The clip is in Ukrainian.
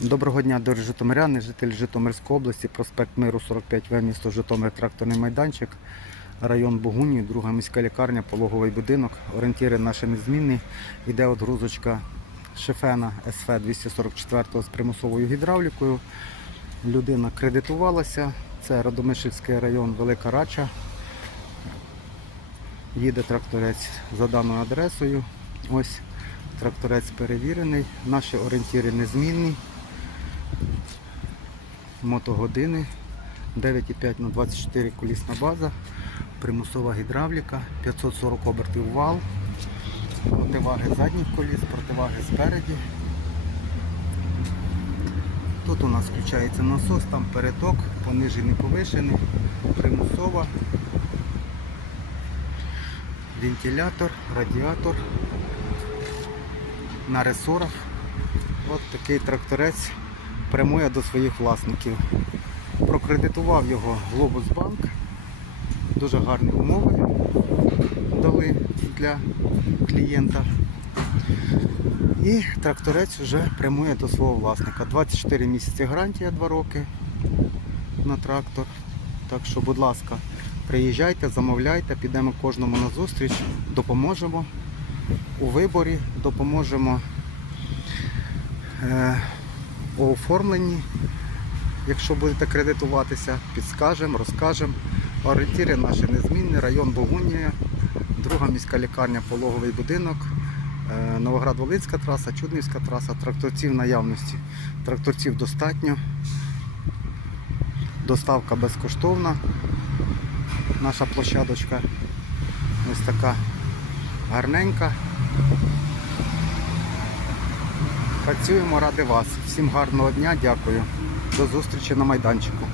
Доброго дня, дорогі житомиряни, жителі Житомирської області, проспект Миру 45В, місто Житомир, тракторний майданчик, район Богуні, друга міська лікарня, пологовий будинок. Орієнтіри наші незмінні. Йде отгрузочка Шефена СФ 244 з примусовою гідравлікою. Людина кредитувалася. Це Радомишльський район Велика Рача. Їде тракторець за даною адресою. Ось тракторець перевірений. Наші орієнтіри незмінні. Мотогодини 9,5 на 24 колісна база, примусова гідравліка, 540 обертів вал, противаги задніх коліс, противаги спереді. Тут у нас включається насос, там переток, понижений, повишений, примусова, вентилятор, радіатор на ресорах. От такий тракторець прямує до своїх власників. Прокредитував його Глобусбанк. Дуже гарні умови дали для клієнта. І тракторець вже прямує до свого власника. 24 місяці гарантія 2 роки на трактор. Так що, будь ласка, приїжджайте, замовляйте, підемо кожному на зустріч, допоможемо у виборі, допоможемо е, у оформленні. Якщо будете кредитуватися, підскажемо, розкажемо. Орієнтири наші незмінні, район Богунія, друга міська лікарня, пологовий будинок, е, Новоград-Волинська траса, Чуднівська траса, тракторців наявності. Тракторців достатньо. Доставка безкоштовна. Наша площадочка ось така гарненька. Працюємо ради вас. Всім гарного дня, дякую. До зустрічі на майданчику.